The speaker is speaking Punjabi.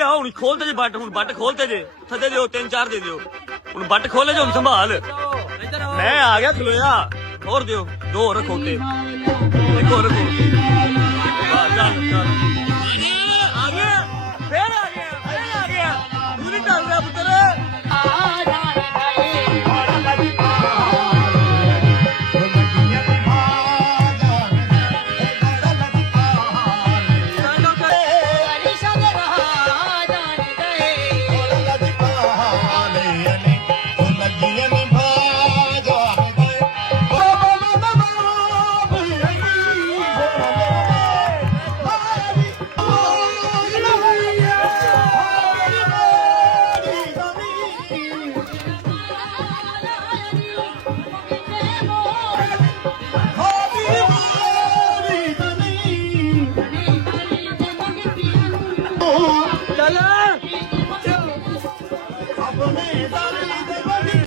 ਲਿਆਓ ਹੁਣ ਖੋਲਦੇ ਜੇ ਬੱਟ ਹੁਣ ਬੱਟ ਖੋਲਦੇ ਜੇ ਥੱਲੇ ਦਿਓ 3-4 ਦੇ ਦਿਓ ਹੁਣ ਬੱਟ ਖੋਲੇ ਜੇ ਹੁਣ ਸੰਭਾਲ ਮੈਂ ਆ ਗਿਆ ਖਲੋਇਆ ਹੋਰ ਦਿਓ 2 ਹੋਰ ਰੱਖੋ ਤੇ ਇੱਕ ਹੋਰ ਰੱਖੋ ਚੱਲ ਚੱਲ ਆ ਗਿਆ ਫੇਰ ਆ ਗਿਆ ਤੂੰ ਨਹੀਂ ਚੱਲ ਰਿਹਾ ਪੁੱਤਰ ਚੱਲ